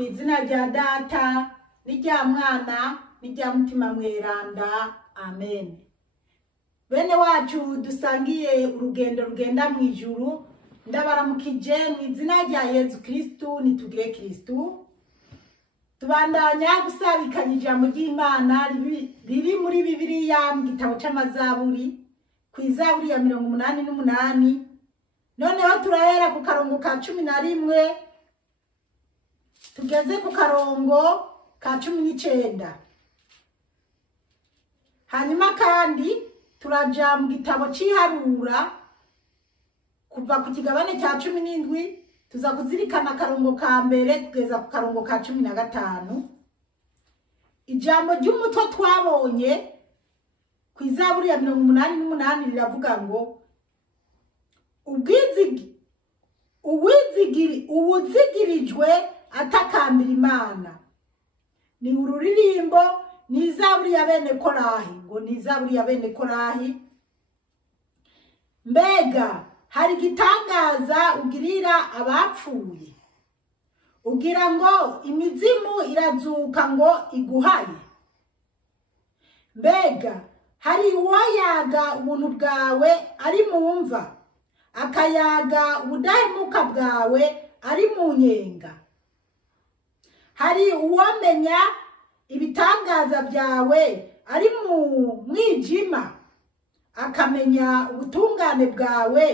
izina rya Data n'irya Mwana n'irya Mutima Mweranda. Amen. Bene wacu dusangiye urugendo rugenda mu ijuru, ndabaramukije mu izina rya Yesu Kristu. Nitugire Kristu. Tubandanya gusabikanya ijambo ry'Imana riri muri Bibiliya mu gitabo c'Amazaburi, ku Izaburi ya 88. Noneho turahera ku karongo ka 11 tugeze ku karongo ka 19. Hanyuma kandi turaja mu gitabo c'iharura kuva ku kigabane cya 17 tuza kuzirikana karongo ka mbere kugeza ku karongo ka 15. Ijambo ry'umutwe twabonye ku Izaburi ya 88 riravuga ngo uwuzigirijwe atakambira Imana. Ni ururirimbo, ni Izaburi ya bene Korahi, ngo ni Izaburi ya bene Korahi. Mbega hari igitangaza ugirira abapfuye, ugira ngo imizimu irazuka ngo iguhaye. Mbega hari uwayaga ubuntu bwawe ari mu mva, akayaga ubudahemuka bwawe ari mu nyenga. Hari uwamenya ibitangaza byawe ari mu mwijima, akamenya ubutungane bwawe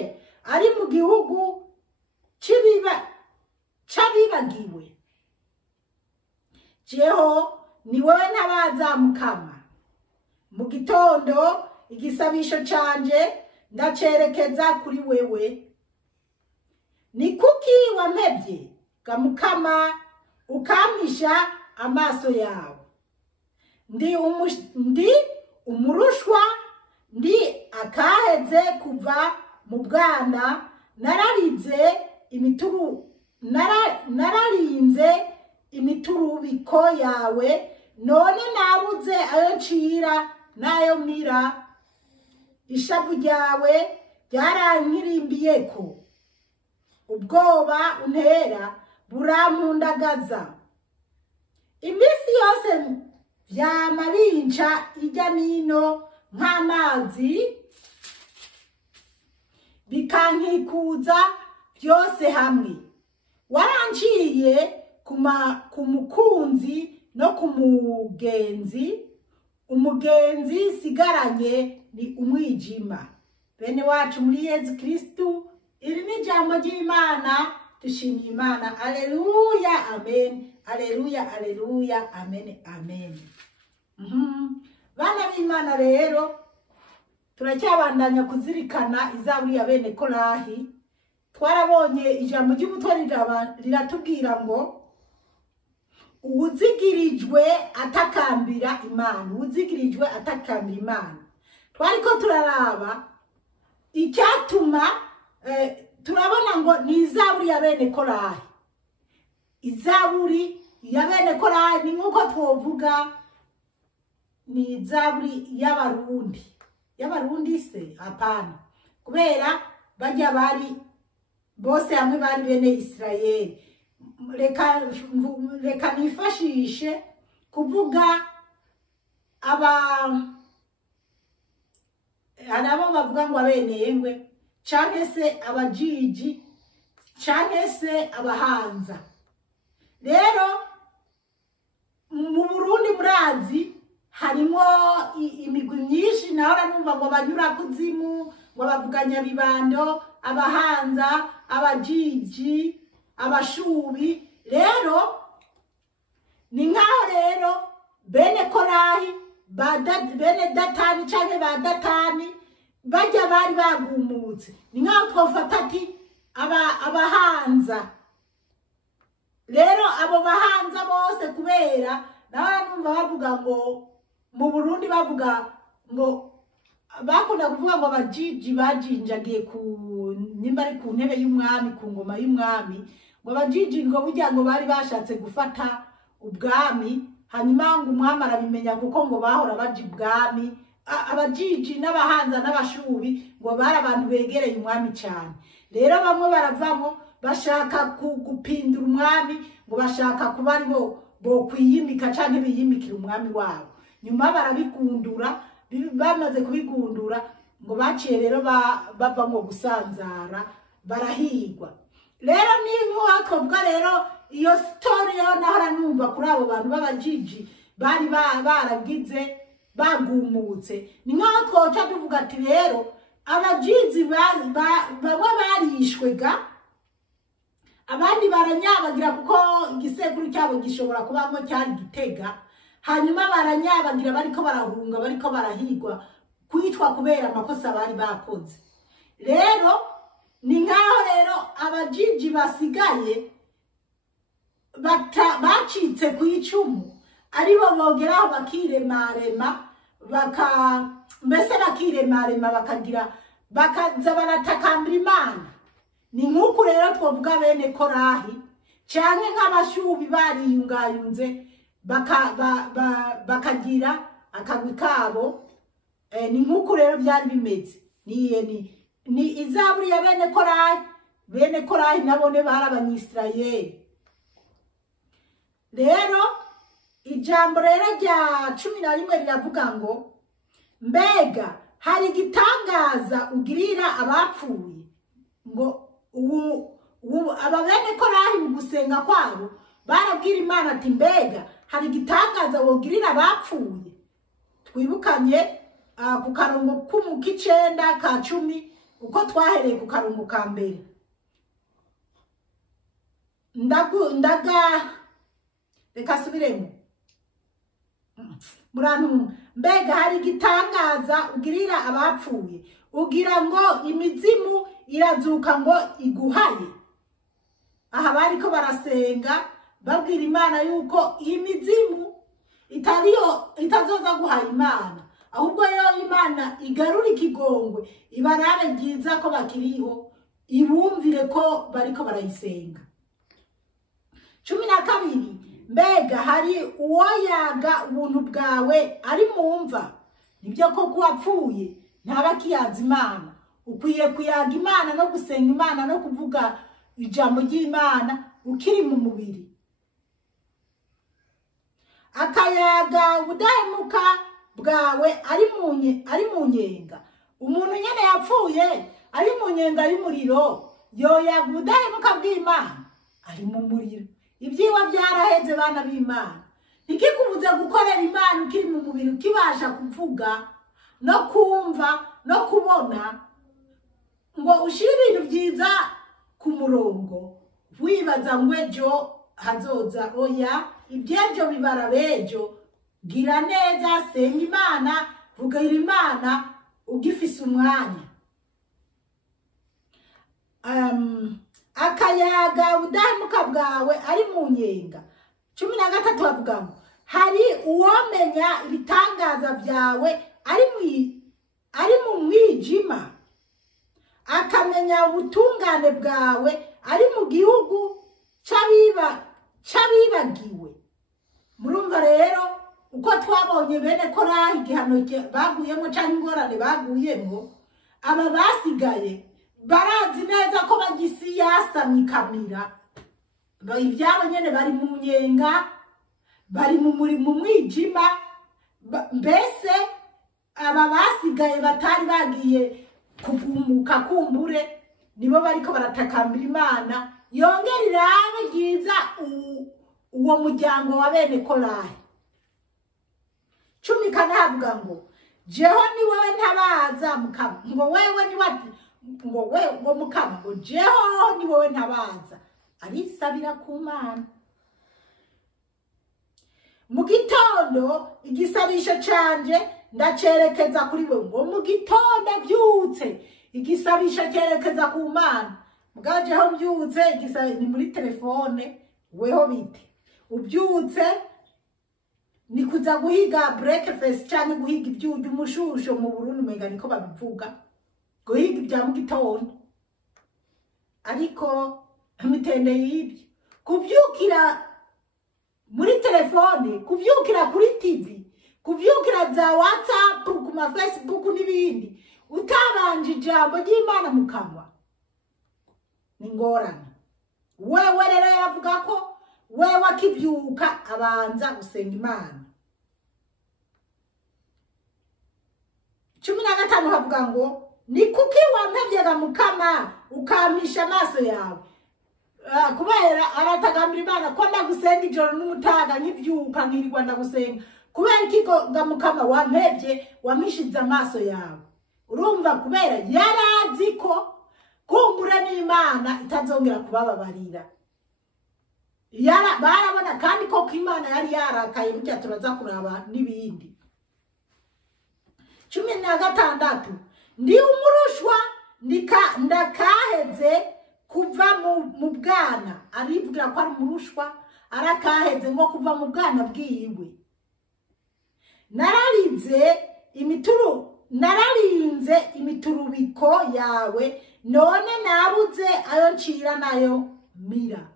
ari mu gihugu c'abibagiwe. Jeho ni wowe ntabaza Mukama. Mu gitondo igisabisho canje ndacerekeza kuri wewe. Ni kuki wampevye ga Mukama, ukampisha amaso yawe? Ndi umurushwa, ndi akaheze kuva mu bwana, nararinze imiturubiko yawe, none nabuze ayo ncira n'ayo mira. Ishavu ryawe ryarankirimbiyeko, ubwoba untera burampundagaza. Iminsi yose vyama binca irya nino nk'amazi, bikankikuza byose hamwe. Waranciye ku mukunzi no ku mugenzi, umugenzi sigaranye ni umwijima. Bene wacu muri Yesu Kristu, iri ni ijambo ry'Imana. Dushimiye Imana. Aleluya, amen. Aleluya, aleluya, amen, amen. Bana b'Imana rero, turacyabandanya kuzirikana Izaburi ya bene Korahi. Twarabonye ijambo ry'umutwe riratubwira ngo uwuzigirijwe atakambira Imana, uwuzigirijwe atakambira Imana. Twariko turaraba icyatuma turabona ngo ni Izaburi ya bene Korahi. Izaburi ya bene Korahi ni nkuko twovuga ni Izaburi y'abarundi. Y'abarundi se apana, kubera bajya bari bose hamwe bari bene Israeli. Reka nifashishe kuvuga arabo bavuga ngo abenengwe, canke se abajiji, canke se abahanza. Rero mu Burundi murazi harimo imigwi myinshi, naho numva ngo abanyura kuzimu, ngo bavuganya bibando, abahanza, abajiji, abashubi. Rero ni nkaho rero bene Korahi, bene Datani canke ba Datani bajya bari bagumutse. Ni nkaho twofata ati abahanza. Rero abo bahanza bose, kubera naho numva bavuga ngo mu Burundi bavuga ngo bakunda kuvuga ngo abajiji bajinjagiye nimba ari ku ntebe y'umwami, ku ngoma y'umwami, ngo abajiji ngo burya ngo bari bashatse gufata ubwami, hanyuma ngo umwami arabimenya kuko ngo bahora baje ubwami. Abajiji n'abahanza n'abashubi ngo bari abantu begereye umwami cyane. Rero bamwe baravamo bashaka gupindura umwami, ngo bashaka kuba ari bo kwiyimika canke biyimikira umwami wabo. Nyuma barabigundura, bamaze kubigundura ngo baciye rero bava mu gusanzara barahigwa. Rero ni nko twavuga rero iyo story yo nahora numva kuri abo bantu b'abajiji bari baragize bagumutse. Ni nko twoca tuvuga ati rero abajizi bamwe barishwe ga, abandi baranyabagira kuko igisekuru cyabo gishobora kubamo cyari Gitega, hanyuma baranyabagira bariko barahunga, bariko barahigwa, kwitwa kubera amakosa bari bakoze. Rero ni nkaho rero abajiji basigaye bacitse ku icumu, aribo bogeraho bakiremarema, mbese bakiremarema bakaza baratakambira Imana. Ni nk'uku rero twovuga bene Korahi canke nk'abashubi bariyungayunze bakagira akagwi kabo. Ni nk'uku rero byari bimeze. Ni izaburi ya bene Korahi. Bene Korahi nabone bari Abanyisirayeli. Rero ijambo rero rya 11 riravuga ngo mbega hari igitangaza ugirira abapfuye. Ngo aba bene Korahi mu gusenga kwabo barabwira Imana ati mbega hari igitangaza wogirira abapfuye. Twibukanye ku karongo k'umukicenda ka 10 uko twahereye ku karongo ka mbere. Reka subiremo. Murantu mbega hari igitangaza ugirira abapfuye, ugira ngo imizimu irazuka ngo iguhaye. Aha bariko barasenga babwira Imana yuko iyi mizimu itazoza guhaye Imana, ahubwo yo Imana igarura ikigongwe, ibarabe byiza ko bakiriho, ibumvire ko bariko barayisenga. 12 mbega hari uwoyaga ubuntu bwawe ari mumva. Nibyo ko kuwapfuye ntabakiyaza Imana. Ukwiye kuyaga Imana no gusenga Imana no kuvuga ijambo ry'Imana ukiri mu mubiri. Akayaga ubudahemuka bwawe ari mu nyenga. Umuntu nyene yapfuye ari mu nyenga y'umuriro, yoyaga ubudahemuka bw'Imana ari mu muriro. Ibyiwa byaraheze bana b'Imana. Nikikubuze gukorera Imana ukiri mu mubiri, ukibasha kuvuga no kumva no kubona, ngo ushire ibintu byiza ku murongo, wibaza ngo ejo hazoza. Oya, ibyejo bibara bejo. Gira neza, senga Imana, vugira Imana ugifise umwanya. Akayaga ubudahemuka bwawe ari mu nyenga. 13 bavuga ngo hari uwomenya ibitangaza byawe ari mu mwijima, akamenya ubutungane bwawe ari mu gihugu c'abibagiwe. Murumva rero uko twabonye bene Korahi igihano baguyemo canke ingorane baguyemo, aba basigaye barazi neza ko bagisi yasamye ikamira. Ibyabo nyene bari mu nyenga, bari mu mwijima. Mbese aba basigaye batari bagiye kugumuka kumbure, nibo bariko baratakambira Imana yongera irabe ryiza uwo muryango wa bene Korahi. 14 havuga ngo jeho ni wewe ntabaza Mukama. Ngo wewe ni wati ngo wewe Mukama, ngo jeho ni wewe ntabaza. Arisabira ku Mana. Mu gitondo igisabisho canje ndacerekeza kuri we. Ngo mu gitondo byutse igisabisho cyerekeza ku Mana. Mugajeho byutse igisabisho ni muri telefone, weho bite ubyutse ni kuza guhiga breakfast cyane, guhiga ibyuju umushusho mu Burundi mega niko babivuga, guhiga ibya mu gitondo. Ariko mitende y'ibyo kuvyukira muri telefone, kuvyukira kuri TV, kuvyukira za WhatsApp, ku ma Facebook n'ibindi, utabanje ijambo ry'Imana mu kanwa, ni ngorane. wewe rero yavuga ko wewe akivyuka abanza gusenga Imana. 15 havuga ngo ni kuki wampevyaga Mukama ukamisha amaso yawe. Kubera aratagambira Imana ko ndagusenga ijoro n'umutaga nkivyuka nkirirwa ndagusenga. Kubera ikiko ga Mukama wampevye wamishiza amaso yawe. Urumva kubera yarazi ko kumbura n'Imana itazongera kubababarira. Barabona kandi ko Imana yari yarakaye burya turaza kuraba n'ibindi. 16 ndi umurushwa ndakaheze kuva mu bwana. Arivugira ko ari umurushwa arakaheze ngo kuva mu bwana bwiwe. Nararinze imiturubiko yawe none nabuze ayo ncira nayo mira.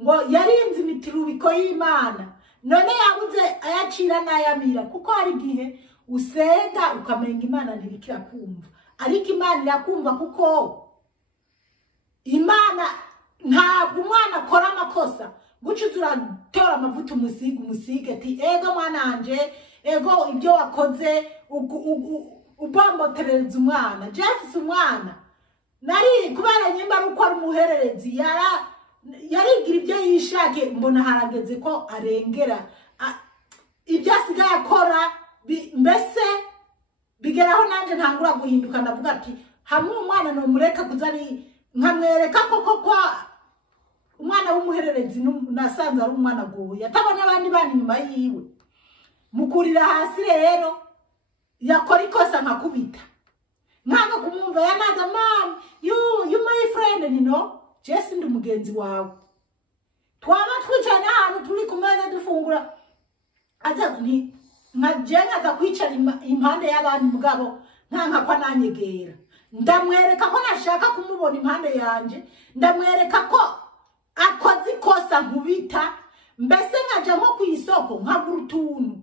Ngo yarinze imiturubiko y'Imana none yabuze ayacira nayo mira. Kuko hari gihe usenga ukamenga Imana ntibikira kumva, ariko Imana irakumva kuko Imana ntabwo umwana akora amakosa guca turatora amavuta umusige ati ego mwananje ego ibyo wakoze ubombotereza umwana. Jeffer's umwana nari kubera nyimba ari uko ari umuhererezi yarigira ibyo yishake, mbona harageze ko arengera ibyo asigaye akora. Mbese bigeraho nanje ntangura guhinduka ndavuga ati hamwe umwana no mureka kuzari nkamwereka koko umwana w'umuhererezi nasanze ari umwana goye atabona abandi bana inyuma yiwe. Mukurira hasi rero yakora ikosa nkakubita nkanga kumwumva yanaga mom you my friend ni no Jesse ndi mugenzi wawe. Twaba twicana ahantu turi kumeza dufungura aza ni nkajenga za kwicara impande y'abandi mugabo ntanka kwa nanyegera. Ndamwereka ko nashaka kumubona impande yanje, ndamwereka ko akoze ikosa nkubita. Mbese nkaja nko ku isoko nkagura utuntu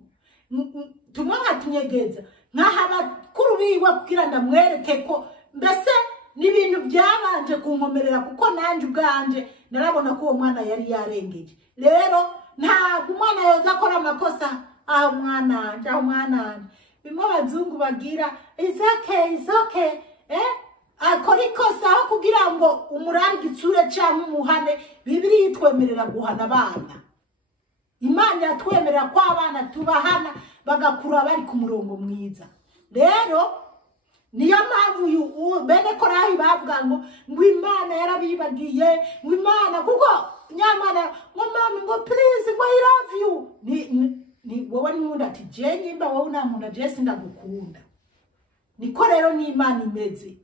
tumwe nkatunyegeza nkahaba kurubiwe kugira ndamwereke ko mbese n'ibintu byabanje kunkomerera kuko nanje ubwanje narabona ko uwo mwana yari yarengeje. Rero ntabwo umwana yoza akora amakosa mwana bimwe abazungu bagira it's okay akora ikosa aho kugira ngo umurari gitsure cyangwa umuhane. Bibiri yitwemerera guhana abana. Imana yatwemerera ko abana tubahana bagakura bari ku murongo mwiza. Rero niyo mpamvu bene Korahi bavuga ngo Imana yarabibagiye ngo Imana kuko nyamana ngo mama ngo please ngo I love you ni wowe nkunda ati je nyimba wowe nankunda Jesse ndagukunda. Niko rero ni Imana imeze.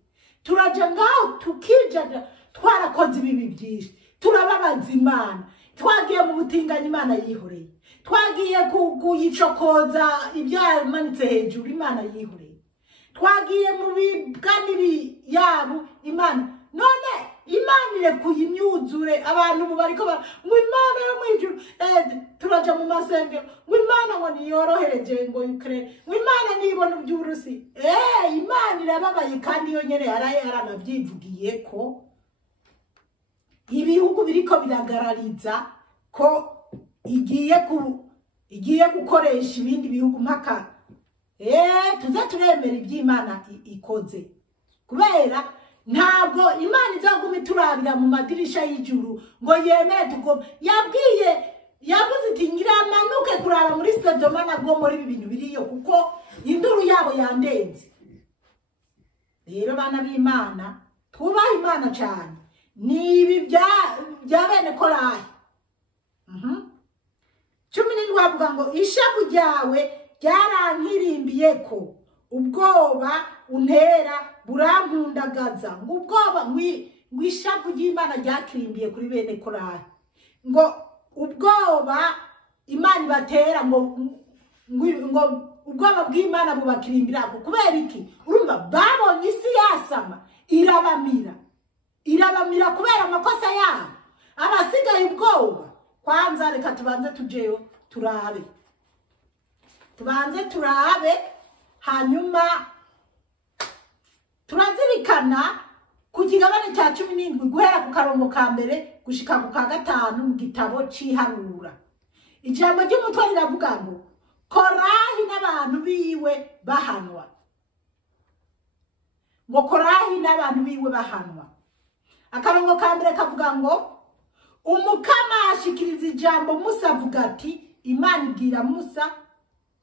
Turaje ngaho tukija twarakoze ibibi byinshi turababaza Imana. Twagiye mu butinganyi Imana yihoreye. Twagiye kuyicokoza ibyo yamanitse hejuru Imana yihoreye. Twagiye mu biganiri yabo Imana. None Imana irekuye imyuzure abantu mu bariko ngo Imana yo mwijuru turaja mu masengero ngo Imana ngo niyorohereje ngo Ukraine ngo Imana nibona by'Uburusi. Imana irababaye kandi yo nyene yaranavyivugiye ko ibihugu biriko biragarariza ko igiye gukoresha ibindi bihugu mpaka tuza turemera iby'Imana ikoze. Kubera ntabwo Imana izaguma iturabira mu madirisha y'ijuru ngo yemere tugoma. Yavuze iti ngiramanuke kuraba muri Sodoma na Gomora ibintu biriyo kuko induru yabo yandenze. Rero bana b'Imana twubaha Imana cyane. Nibi bya bene Korahi. 17 bavuga ngo ishavu ryawe ryarankirimbiye ko ubwoba untera burampundagaza. Ngo ubwoba ngwishavu ry'Imana ryakirimbiye kuri bene Korahi. Ngo ubwoba Imana batera ngo ubwoba bw'Imana bubakirimbira kubera iki? Urumva babonye isi yasama irabamira kubera amakosa yabo. Abasigaye ubwoba kwanza reka tubanze tujeyo turabe. Hanyuma turazirikana ku kigabane cya 17 guhera ku karongo ka mbere gushika ku ka gatanu mu gitabo c'iharura. Ijambo ry'umutwe riravuga ngo Korahi n'abantu biwe bahanwa. Ngo Korahi n'abantu biwe bahanwa. Akarongo ka mbere kavuga ngo umukama ashikiriza ijambo Musa avuga ati Imana ibwira Musa.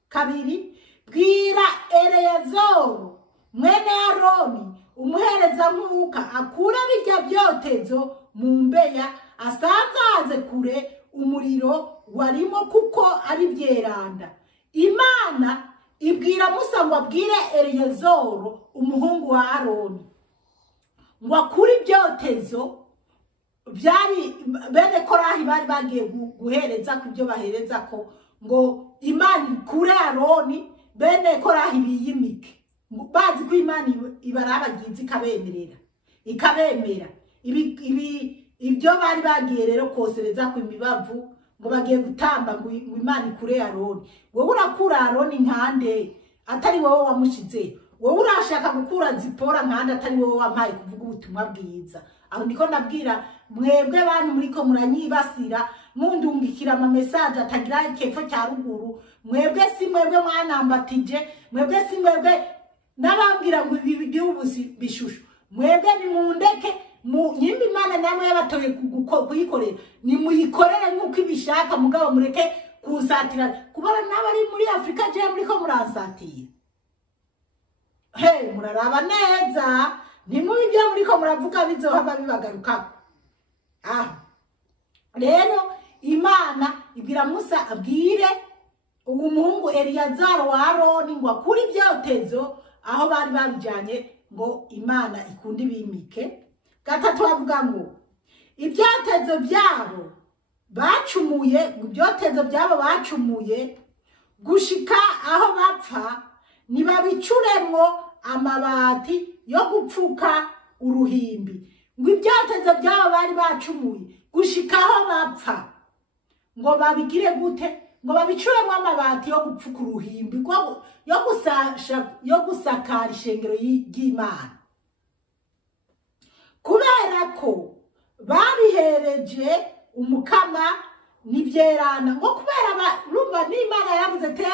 Kabiri, bwira Eleyazaro mwene Aroni umuhereza mwuka akura bijya byotezo mu mbeya asanzaze kure umuriro warimo kuko ari byeranda. Imana ibwira Musa ngo abwire Eleyazaro umuhungu wa Aroni ngo akure ibyotezo byari bene Korahi bari bagiye guhereza kubyo bahereza ko ngo Imana ikure Aroni bene Korahi biyimike bazi ko Imana ibarabagize ikabemera ibyo bari bagiye rero kosereza ku imibavu ngo bagiye gutamba ngo Imana ikure Aroni. Wowe urakura Aroni nkande atari wowe wamushize? Wowe urashaka gukura Zipora nkande atari wowe wampaye kuvuga ubutumwa bwiza? Aho ndiko ndabwira mwebwe bantu muriko muranyibasira mundungikira ama message atagira kepfo cya ruguru. Mwebwe si mwebwe mwanambatije, mwebwe si mwebwe nabambwira ngo ibi by'ubuzi bishusho. Mwebwe ni mundeke nyimba Imana namwe yabatoye kuyikorera ni muyikorere nkuko ibishaka mugabo mureke kusatira kubara n'abari muri Afrika je muriko muransatira. Hey, muraraba neza nimubi byo muriko muravuga bizohava bibagarukako. Rero Imana ibwira Musa abwire uwo muhungu Eleyazaro wa Aroni ngo akuri ibyotezo aho bari babijanye ngo Imana ikundi bimike. Gatatu avuga ngo ibyotezo byabo bacumuye, ibyotezo byabo bacumuye gushika aho bapfa nibabicuremwo amabati yo gupfuka uruhimbi. Ngo ibyotezo byabo bari bacumuye gushika aho bapfa ngo babigire gute? Ngo babicuremwo amabati yo gupfuka uruhimbi yo gusakara ishengero y'Imana. Kubera ko babihereje umukama nibyerana ngo kubera rumva n'Imana yavuze te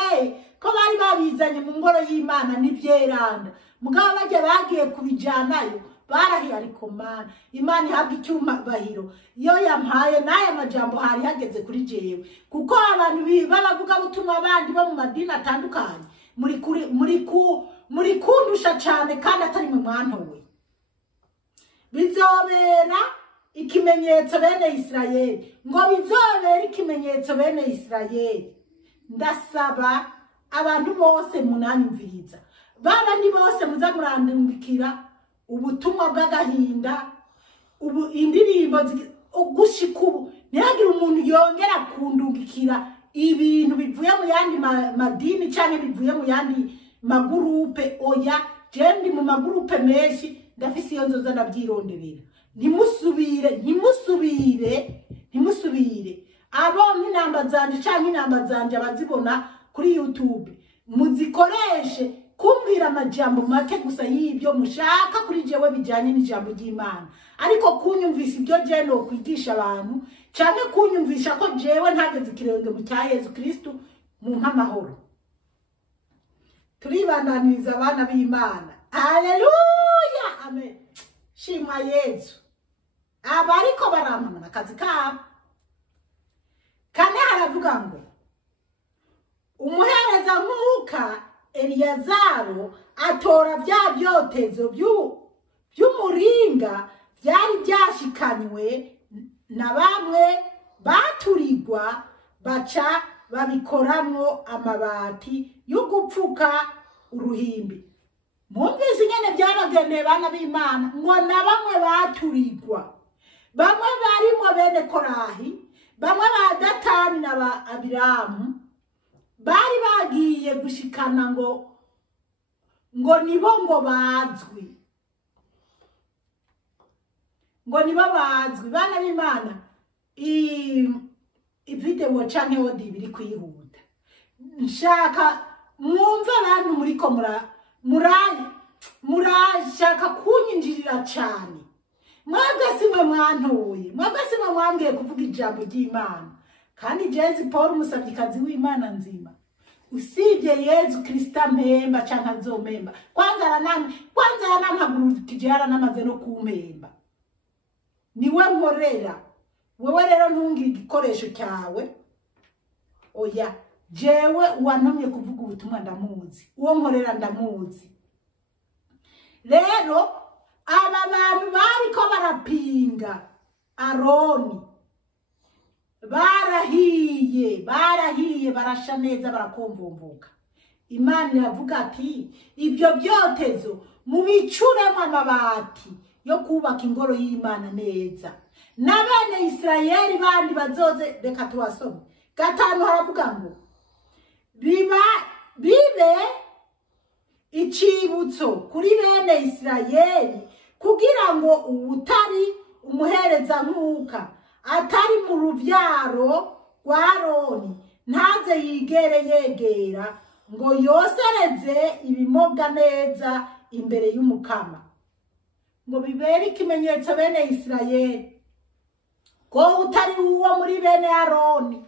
ko bari babizanye mu ngoro y'Imana nibyeranda mugabo bajye bagiye kubijanayo barahiye. Ariko Mana Imana ihabwa icyuma bahiro iyo yampaye naye amajambo hari hageze kuri jewe kuko abantu babavuga butumwa abandi bo mu madini atandukanye muri kundusha cyane kandi atari mu mwantowe. Bizobera ikimenyetso bene Isirayeli, ngo bizobera ikimenyetso bene Isirayeli. Ndasaba abantu bose munanyumviriza baba ni bose muza murandungikira ubutumwa bw'agahinda indirimbo gushika ubu ntihagire umuntu yongera kundungikira ibintu bivuye mu yandi madini cyangwa bivuye mu yandi magurupe. Oya jendi mu magurupe menshi ndafise iyo nzoza ndabyironderera. Ntimusubire abo nk'inamba zanje canke inamba zanje abazibona kuri YouTube muzikoreshe kumbwira amajambo make gusa y'ibyo mushaka kuri jewe bijanye n'ijambo ry'Imana, ariko kunyumvisha ibyo je no kwigisha abantu canke kunyumvisha ko jewe ntageze ikirenge mu cya Yesu Kristo mu mpamahoro. Turibandaniriza abana b'Imana. Haleluya, amen. Shima Yesu. Abariko baramamana akazi kabo. Kane haravuga ngo umuhereza mwuka Eleyazaro atora bya byotezo by'umuringa byari byashikanywe na bamwe baturigwa baca babikoramwo amabati yo gupfuka uruhimbi. Mwumvise ingene byabageneye bana b'Imana ngo na bamwe baturigwa, bamwe barimo bene Korahi, bamwe ba Datani na ba Abiramu bari bagiye gushikana ngo nibo ngo bazwi, ngo nibo bazwi. Bana b'Imana video canke odi biri kwihuta nshaka mwumva abantu muriko murashaka kunyinjirira cyane mwebwe simwe mwantoye, mwebwe simwe mwambwiye kuvuga ijambo ry'Imana. Kandi Jezi Paul umusavyikazi w'Imana nzima, usibye Yesu Kristo mpemba canke azomemba, kwanza yanampagurukije yaranamaze no kumpemba. Niwe nkorera. Wewe rero ntungira igikoresho cyawe. Oya, jewe uwantumye kuvuga ubutumwa ndamuzi, uwo nkorera ndamuzi. Rero aba bantu bariko barapinga Aroni barahiye barasha neza barakomvumvuka. Imana iravuga ati ibyo byotezo mubicuremo amabati yo kubaka ingoro y'Imana neza. Na bene Isirayeli bandi bazoze, reka tubasome 5 haravuga ngo bibe icibutso kuri bene Isirayeli kugira ngo ubutari umuhereza nkuka atari mu ruvyaro rwa Aroni ntaze yigere yegera ngo yosereze ibimoga neza imbere y'Umukama, ngo bibere ikimenyetso bene Isirayeli ko utari uwo muri bene Aroni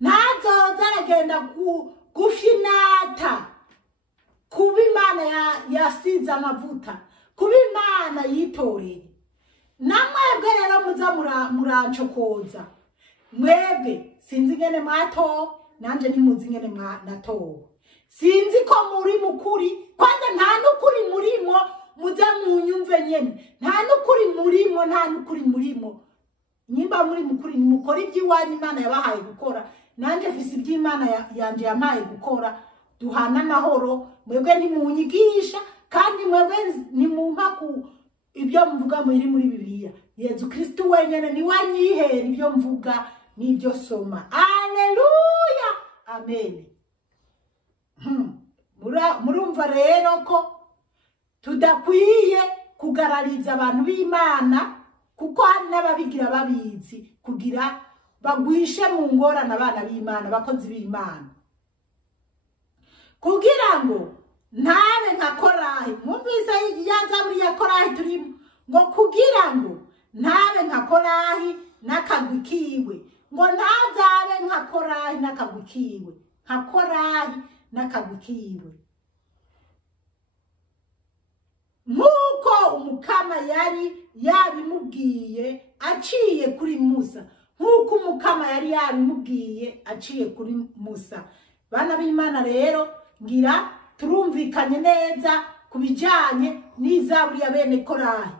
ntazoza aragenda gufinata kuba Imana yasize amavuta, kuba Imana yitoreye. Namwebwe rero muza murancokoza, mwebwe sinzi ngene mwato, nanje nimuzi ngene natowe. Sinzi ko muri mukuri, kwanza nta nukuri murimo, muza munyumve nyene. Nta nukuri murimo. Nyimba muri mukuri ni mukora iby'iwanyu Imana yabahaye gukora, nanje mfise iby'Imana yanje yampaye gukora. Duhana amahoro, mwebwe ntimunyigisha kandi mwebwe nimumpa ibyo mvuga muri Bibiliya. Yesu Kristo wenyene ni wanyihera ibyo mvuga n'ibyo soma. Haleluya, amen. Murumva rero ko tudakwiye kugarariza abantu b'Imana, kuko hari n'ababigira babizi kugira bagwishe mu ngorane abana b'Imana, bakozi b'Imana, kugira ngo ntabe nka Korahi. Mwumvise ya Zaburi ya Korahi turimo ngo kugira ngo ntabe nka Korahi n'akagwi kiwe, ngo ntazabe nka Korahi n'akagwi kiwe, nka Korahi n'akagwi kiwe. Nkuko Umukama yari yabimubwiye aciye kuri Musa, nkuko Umukama yari yabimubwiye aciye kuri Musa. Bana b'Imana rero ngira turumvikanye neza kubijanye n'izaburi ya bene Korahi.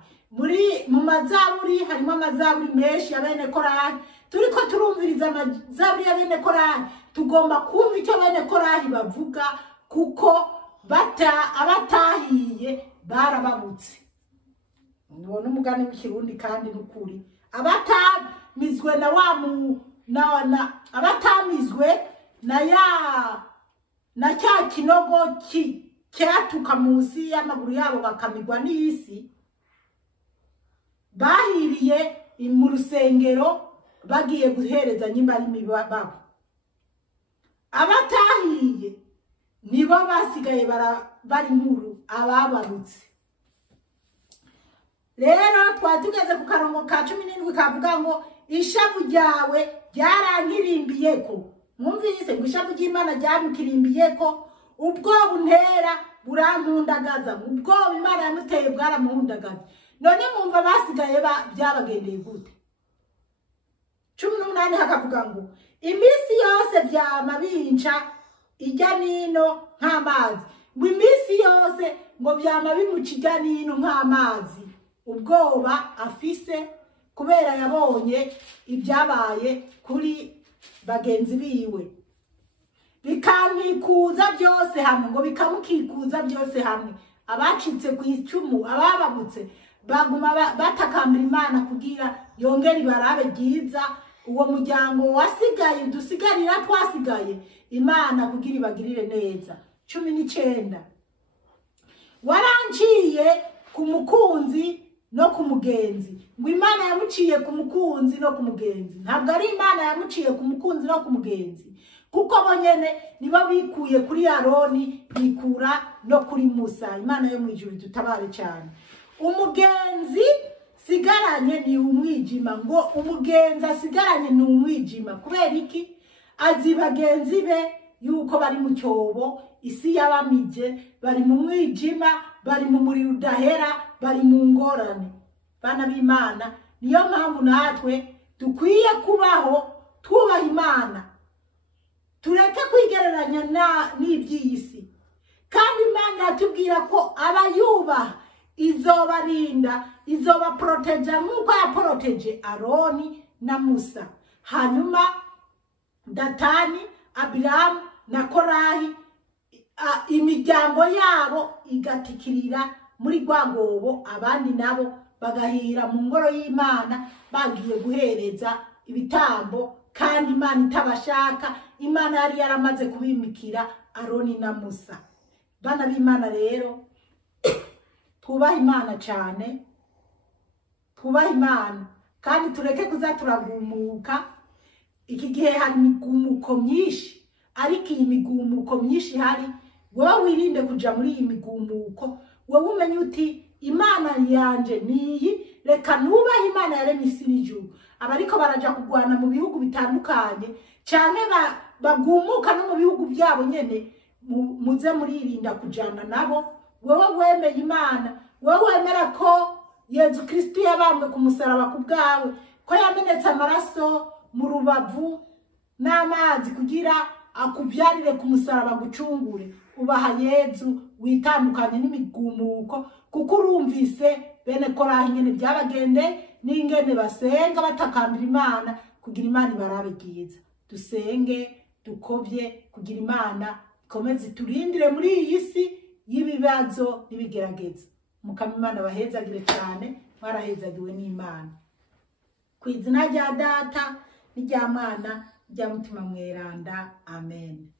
Mu mazaburi harimo amazaburi menshi ya bene Korahi. Turiko turumviriza amazaburi ya bene Korahi, tugomba kumva icyo bene Korahi bavuga, kuko abatahiye barababutse. None umugani w'ikirundi kandi n'ukuri. Abatamizwe abatamizwe na cya kinogo cyatuka munsi y'amaguru yabo bakamigwa n'isi, bahiriye mu rusengero bagiye guhereza nyimba n'imibabo. Abatahiye nibo basigaye bari nkuru ababarutse. Rero twatugeze ku karongo ka 17 kavuga ngo ishavu ryawe ryarangirimbiyeko. Mwumvise ngo ishavu ry'Imana ryamukirimbiyeko, ubwo buntera burampundagaza, ubwo Imana yamuteye bwaramuhundagaza. None mwumva basigaye byabagendeye gute? 18 hakavuga ngo imisi yose byama binca ijya nino nk'amazi, ngo imisi yose ngo byama bimuca ijya nino nk'amazi. Ubwoba afise kubera yabonye ibyabaye kuri bagenzi biwe, bikamikuza byose hamwe, ngo bikamukikuza byose hamwe. Abacitse ku icumu, abababutse baguma batakambira Imana kugira yongere ibarabe byiza uwo muryango wasigaye, dusigarira twasigaye, Imana kugira ibagirire neza. 19 waranciye ku mukunzi no ku mugenzi, ngo Imana yamuciye ku mukunzi no ku mugenzi. Ntabwo ari Imana yamuciye ku mukunzi no ku mugenzi, kuko bonyene nibo bikuye kuri Aroni, bikura no kuri Musa. Imana yo mu ijuru dutabare cyane. Umugenzi sigaranye ni umwijima, ngo umugenzi asigaranye ni umwijima. Kubera iki? Azi bagenzi be yuko bari mu cyobo, isi yabamije, bari mu mwijima, bari mu muriro udahera, bari mu ngorane. Bana b'Imana, niyo mpamvu natwe dukwiye kubaho twubaha Imana, tureke kwigereranya n'iby'isi. Kandi Imana yatubwira ko abayubaha izobarinda, izobaproteja nk'uko yaporoteje Aroni na Musa. Hanyuma Datani, Abiramu na Korahi, imiryango yabo igatikirira muri rwagobo, abandi nabo bagahira mu ngoro y'Imana bagiye guhereza ibitambo, kandi Imana itabashaka. Imana yari yaramaze kubimikira Aroni na Musa. Bana b'Imana rero, twubaha Imana cyane, twubaha Imana kandi tureke kuza turagumuka. Iki gihe hari imigumuko myinshi, ariko iyi migumuko myinshi hari, wowe wirinde kuja muri iyi migumuko. Wowe umenye uti Imana yanje niyi, reka nubaha Imana yaremye isi n'ijuru. Abariko baraja kugwana mu bihugu bitandukanye cyane bagumuka no mu bihugu byabo nyene, muze muririnda kujana nabo. Wowe wemeye Imana, wowe wemera ko Yesu Kristo yabambwe ku musaraba ku bwawe, ko yamenetse amaraso mu rubavu n'amazi kugira akuvyarire ku musaraba gucungure, ubaha Yesu, witandukanye n'imigumuko. Kuko urumvise bene Korahi nyene byabagende n'ingene basenga batakambira Imana kugira Imana ibarabe byiza. Dusenge, dukovye kugira Imana ikomeze turindire muri iyi si y'ibibazo n'ibigerageza. Mukama Imana bahezagire cyane, mwarahezagiwe n'Imana. Ku izina rya Data n'irya Mwana n'irya Mutima Mweranda. Amen.